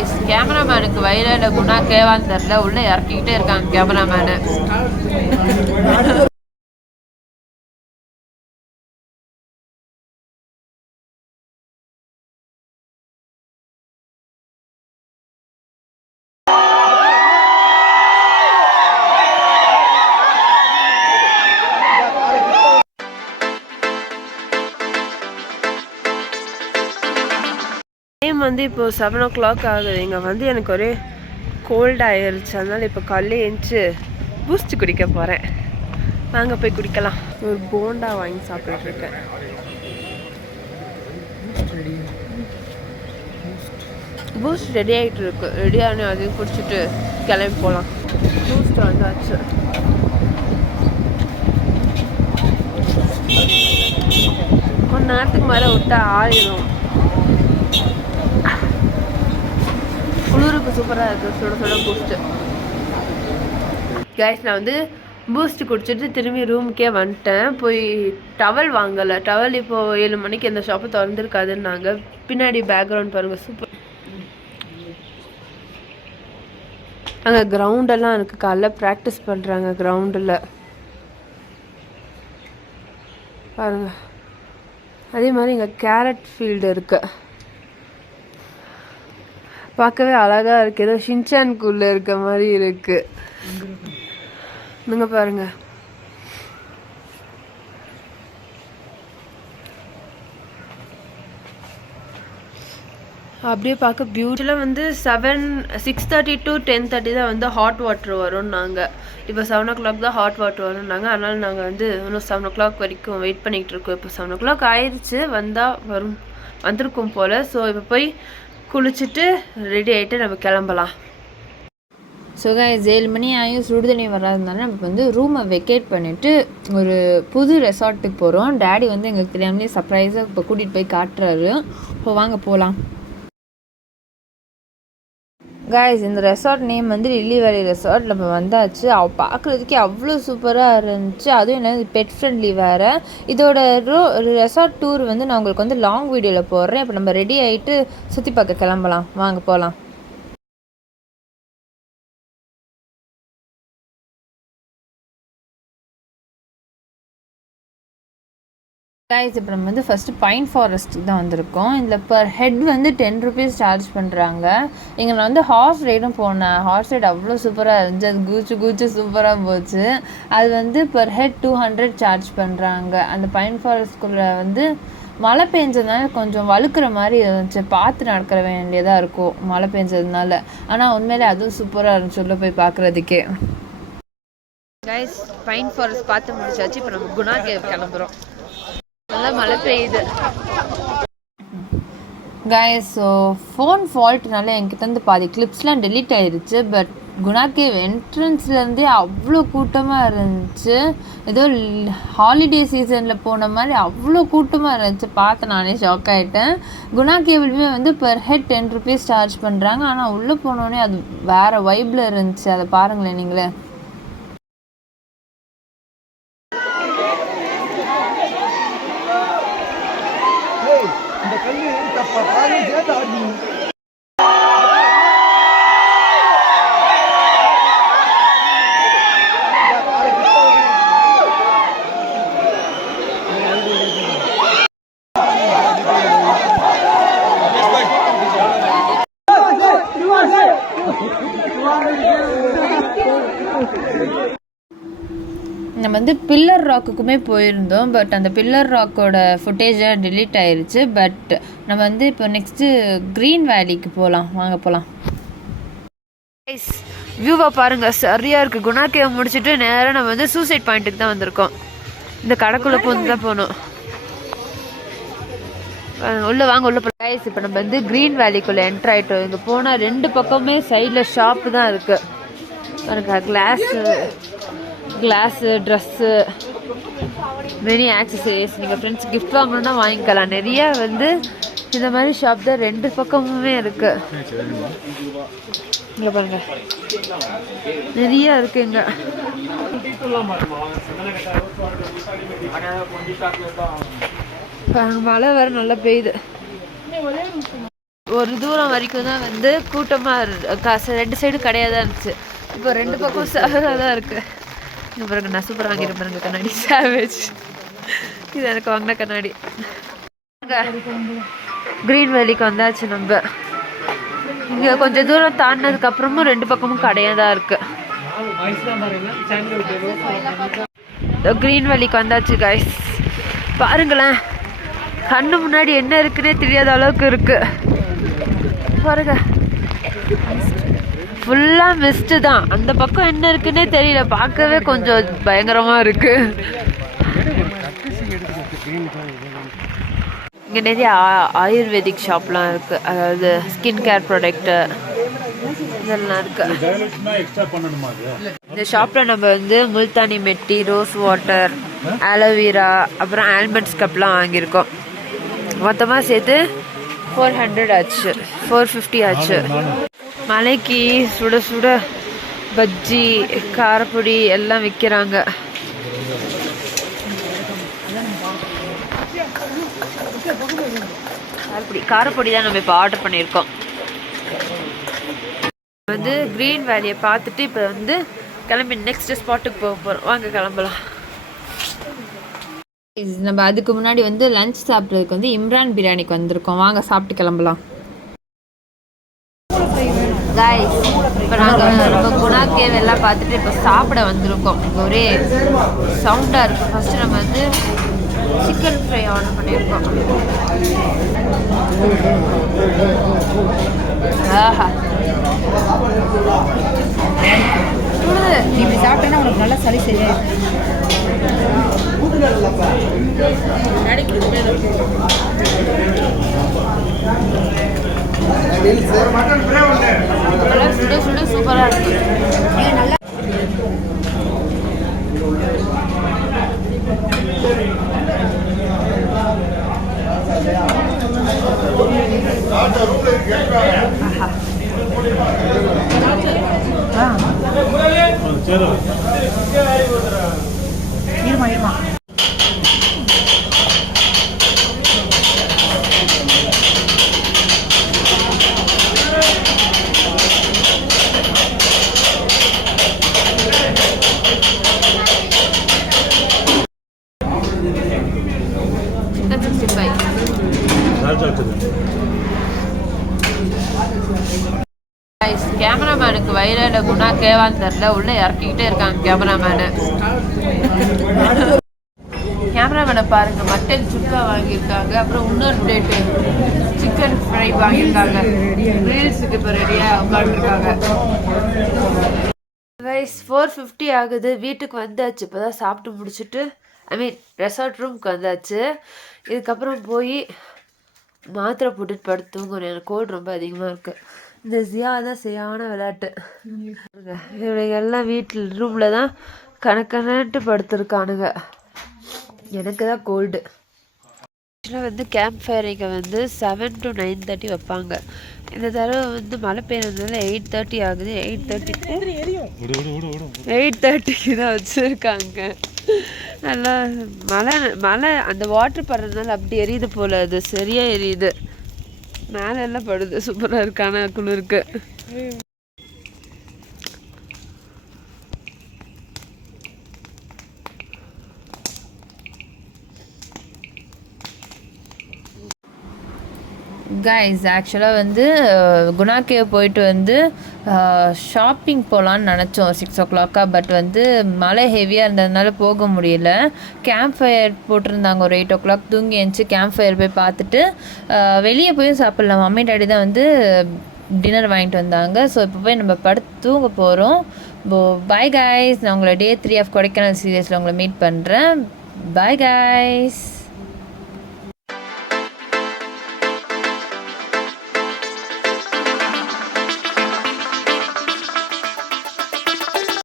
Guys கேமராமேனுக்கு வயலில் குணா கேவான்னு தெரில, உள்ளே இறக்கிக்கிட்டே இருக்காங்க கேமராமேனு. டைம் வந்து இப்போ 7 o'clock ஆகுது. இங்கே வந்து எனக்கு ஒரே கோல்ட் ஆயிடுச்சு. அதனால் இப்போ காலையில் எழுந்துச்சு பூஸ்ட் குடிக்க போகிறேன். வாங்க போய் குடிக்கலாம். ஒரு போண்டா வாங்கி சாப்பிட்டுருக்கேன். பூஸ்ட் ரெடி ஆகிட்டு இருக்கு. ரெடியான அதையும் குடிச்சிட்டு கிளம்பி போகலாம். பூஸ்ட் வந்தாச்சு. கொஞ்ச நேரத்துக்கு மேலே விட்டா ஆயிடும். குளிருக்கு சூப்பராக இருக்குது. சுட சுட பூஸ்ட்டு. கைஸ் நான் வந்து பூஸ்ட் குடிச்சிட்டு திரும்பி ரூமுக்கே வந்துட்டேன். போய் டவல் வாங்கலை. டவல் இப்போது 7 மணிக்கு எந்த ஷாப்பு திறந்துருக்காதுன்னாங்க. பின்னாடி பேக்ரவுண்ட் பாருங்கள், சூப்பர். அங்கே கிரவுண்டெல்லாம் இருக்குது. காலைல ப்ராக்டிஸ் பண்ணுறாங்க கிரவுண்டில் பாருங்கள். அதே மாதிரி இங்கே கேரட் ஃபீல்டு இருக்குது. பார்க்கவே அழகாக இருக்குது. ஏதோ ஷின்சான்குள்ளே இருக்க மாதிரி இருக்குது. நீங்கள் பாருங்க. அப்படியே பார்க்க பியூட்டிஃபுல்லாக வந்து 6:30 to 10:30 தான் வந்து ஹாட் வாட்டர் வரும். நாங்கள் இப்போ 7 o'clock தான் ஹாட் வாட்டர் வரும்னாங்க. அதனால் நாங்கள் வந்து இன்னும் 7 o'clock வரைக்கும் வெயிட் பண்ணிகிட்டு இருக்கோம். இப்போ 7 o'clock ஆயிடுச்சு. வந்திருக்கும் போல். ஸோ இப்போ போய் குளிச்சுட்டு ரெடி ஆகிட்டு நம்ம கிளம்பலாம். ஸோ கைஸ் 7 மணி ஆகியும் சுடுதண்ணி வராதனால நம்ம வந்து ரூமை வெக்கேட் பண்ணிவிட்டு ஒரு புது ரெசார்ட்டுக்கு போகிறோம். டேடி வந்து எங்களுக்கு தெரியாமலே சர்ப்ரைஸாக இப்போ கூட்டிகிட்டு போய் காட்டுறாரு. இப்போ வாங்க போகலாம். கைஸ் இந்த ரெசார்ட் நேம் வந்து லில்லி வேலி ரெசார்ட். நம்ம வந்தாச்சு. பார்க்குறதுக்கே அவ்வளோ சூப்பராக இருந்துச்சு. அதுவும் என்ன பெட் ஃப்ரெண்ட்லி வேறு. இதோட ரெசார்ட் டூர் வந்து நான் உங்களுக்கு வந்து லாங் வீடியோவில் போடுறேன். இப்போ நம்ம ரெடி ஆகிட்டு சுற்றி பார்க்க கிளம்பலாம். வாங்க போகலாம். கைஸ் இப்போ நம்ம வந்து ஃபஸ்ட்டு பைன் ஃபாரஸ்ட்டுக்கு தான் வந்திருக்கோம். இதில் பர் ஹெட் வந்து 10 rupees சார்ஜ் பண்ணுறாங்க. இங்கே நான் வந்து ஹார்ஸ் ரைடும் போனேன். ஹார்ஸ் ரைடு அவ்வளோ சூப்பராக இருந்துச்சு. அது கூச்சு சூப்பராக போச்சு. அது வந்து பர் ஹெட் 200 சார்ஜ் பண்ணுறாங்க. அந்த பைன் ஃபாரஸ்ட்குள்ளே வந்து மழை பெஞ்சதுனால கொஞ்சம் வழுக்கிற மாதிரி இருந்துச்சு. பார்த்து நடக்கிற வேண்டியதாக இருக்கும் மழை பெஞ்சதுனால. ஆனால் உண்மையிலே அதுவும் சூப்பராக இருந்துச்சு உள்ளே போய் பார்க்குறதுக்கே. கைஸ் பைன் ஃபாரஸ்ட் பார்த்து முடிச்சாச்சு. இப்போ நம்ம குணா கேவ் கிளம்புறோம். நல்லா மழை பெய்யுது. கைஸ் ஸோ ஃபோன் ஃபால்ட்னால என்கிட்ட இருந்து பாதி கிளிப்ஸ்லாம் டெலீட் ஆயிடுச்சு. பட் குணா கேவ் என்ட்ரன்ஸ்லேருந்தே அவ்வளோ கூட்டமாக இருந்துச்சு. ஏதோ ஹாலிடே சீசனில் போன மாதிரி அவ்வளோ கூட்டமாக இருந்துச்சு. பார்த்து நானே ஷாக் ஆகிட்டேன். குணா கேவ்லையுமே வந்து பர் ஹெட் 10 rupees சார்ஜ் பண்ணுறாங்க. ஆனால் உள்ளே போனோடனே அது வேறு வைப்பில் இருந்துச்சு. அதை பாருங்களேன் நீங்களே. நம்ம வந்து பில்லர் ராக்குக்குமே போயிருந்தோம். பட் அந்த பில்லர் ராக்கோட ஃபுட்டேஜை டெலீட் ஆயிடுச்சு. பட் நம்ம வந்து இப்போ நெக்ஸ்ட்டு க்ரீன் வேலிக்கு போகலாம். வாங்க போகலாம். வியூவை பாருங்கள், சரியாக இருக்குது. குணா கேவ் முடிச்சுட்டு நேராக நம்ம வந்து சூசைட் பாயிண்ட்டுக்கு தான் வந்திருக்கோம். இந்த கடைக்குள்ளே போந்து தான் போகணும். உள்ளே வாங்க, உள்ளே போகலாம். கைஸ் இப்போ நம்ம வந்து க்ரீன் வேலிக்குள்ளே என்ட்ரு ஆகிட்டோம். இங்கே போனால் 2 பக்கமே சைடில் ஷாப்பு தான் இருக்குது. பாருங்க, கிளாஸு ட்ரெஸ்ஸு மெனி ஆக்சசரிஸ். நீங்கள் ஃப்ரெண்ட்ஸ் கிஃப்ட் வாங்கணுன்னா வாங்கிக்கலாம். நிறையா வந்து இந்த மாதிரி ஷாப் தான் 2 பக்கமுமே இருக்குது. இங்கே பாருங்க, நிறையா இருக்குது இங்கே. மழை வேறு நல்லா பெய்யுது. ஒரு தூரம் வரைக்கும் தான் வந்து கூட்டமாக காசு 2 சைடும் கடையாக தான் இருந்துச்சு. இப்போ 2 பக்கம் சேவராக தான் இருக்குது. இங்கே பாருங்க, நான் சூப்பர் வாங்கியிருப்பேன் பாருங்க கண்ணாடி, சேவேஜ். இது எனக்கு வாங்கின கண்ணாடி. க்ரீன் வேலிக்கு வந்தாச்சு நம்ம. இங்கே கொஞ்சம் தூரம் தாண்டினதுக்கப்புறமும் 2 பக்கமும் கடையாக தான் இருக்குது. க்ரீன் வேலிக்கு வந்தாச்சு கைஸ். பாருங்களேன், கண்ணு முன்னாடி என்ன இருக்குன்னே தெரியாத அளவுக்கு இருக்கு. பாருங்க, ஃபுல்லாக மிஸ்ட்டு தான். அந்த பக்கம் என்ன இருக்குன்னே தெரியல, பார்க்கவே கொஞ்சம் பயங்கரமாக இருக்கு. இங்கே நிறைய ஆயுர்வேதிக் ஷாப்லாம் இருக்கு, அதாவது ஸ்கின் கேர் ப்ராடக்ட்டு இதெல்லாம் இருக்கு. இந்த ஷாப்பில் நம்ம வந்து முல்தானி மெட்டி, ரோஸ் வாட்டர், ஆலோவேரா, அப்புறம் ஆல்மண்ட்ஸ் கப்லாம் வாங்கியிருக்கோம். மொத்தமாக சேர்த்து 400 ஆச்சு, 450 ஆச்சு. மலைக்கு சுட சுட பஜ்ஜி, காரப்பொடி எல்லாம் விற்கிறாங்க. காரப்பொடி தான் நம்ம இப்போ ஆர்டர் பண்ணியிருக்கோம். வந்து க்ரீன் வேலியை பார்த்துட்டு இப்போ வந்து கிளம்பி நெக்ஸ்ட் ஸ்பாட்டுக்கு போக போகிறோம். வாங்க கிளம்பலாம். நம்ம அதுக்கு முன்னாடி வந்து லஞ்ச் சாப்பிட்றதுக்கு வந்து இம்ரான் பிரியாணிக்கு வந்திருக்கோம். வாங்க சாப்பிட்டு கிளம்பலாம். கைஸ், இப்போ நாங்கள் நம்ம குணா கேவ் எல்லாம் பார்த்துட்டு இப்போ சாப்பிட வந்திருக்கோம். இங்கே ஒரே சவுண்டாக இருக்கும். ஃபஸ்ட்டு நம்ம வந்து சிக்கன் ஃப்ரை ஆர்டர் பண்ணியிருக்கோம். ஆஹா, இப்படி சாப்பிட்டேன்னா உனக்கு நல்லா சளி சரியா. சுட சுட சூப்பராக இருக்கு. கேமராமேனுக்கு வயிறால குணா கேவான்னு தெரில, உள்ளே இறக்கிக்கிட்டே இருக்காங்க கேமராமேனு. கேமராமேனை பாருங்க, மட்டன் சுக்கா வாங்கியிருக்காங்க, அப்புறம் இன்னொரு பிளேட்டு சிக்கன் ஃப்ரை வாங்கியிருக்காங்க. ரீல்ஸுக்கு இப்போ ரெடியாக உட்காந்துருக்காங்க. கைஸ், 450 ஆகுது. வீட்டுக்கு வந்தாச்சு. இப்போ தான் சாப்பிட்டு முடிச்சுட்டு ரெசார்ட் ரூமுக்கு வந்தாச்சு. இதுக்கப்புறம் போய் மாத்திரை போட்டுட்டு படுத்து தூங்கணும். எனக்கு கோல்டு ரொம்ப அதிகமாக இருக்குது. இந்த ஜியா தான் சரியான விளையாட்டு. இவங்க எல்லாம் வீட்டில் ரூமில் தான் கணக்கணட்டு படுத்துருக்கானுங்க. எனக்கு தான் கோல்டு. ஆக்சுவலாக வந்து கேம்ப் ஃபயரிங்கை வந்து 7 to 9:30 வைப்பாங்க. இந்த தடவை வந்து மழை பெய்யறதுனால 8:30 ஆகுது. 8:30க்கு தான் வச்சுருக்காங்க. நல்லா மழை அந்த வாட்டர் படுறதுனால அப்படி எரியுது போல், அது சரியாக எரியுது. மேலே எல்லாம் படுது. சூப்பராக இருக்கான குளிருக்கு. கைஸ், ஆக்சுவலாக வந்து குணா கேவ் போயிட்டு வந்து ஷாப்பிங் போகலான்னு நினச்சோம் 6 o'clock. பட் வந்து மழை ஹெவியாக இருந்ததுனால போக முடியல. கேம்ப் ஃபயர் போட்டிருந்தாங்க ஒரு 8 o'clock. தூங்கி எழுந்துச்சி கேம்ப் ஃபயர் போய் பார்த்துட்டு வெளியே போய் சாப்பிட்லாம். மம்மி டாடி தான் வந்து டின்னர் வாங்கிட்டு வந்தாங்க. ஸோ இப்போ போய் நம்ம படுத்து தூங்க போகிறோம். Bye guys. நான் உங்களை Day 3 of கொடைக்கானல் சீரியஸில் உங்களை மீட் பண்ணுறேன். Bye guys.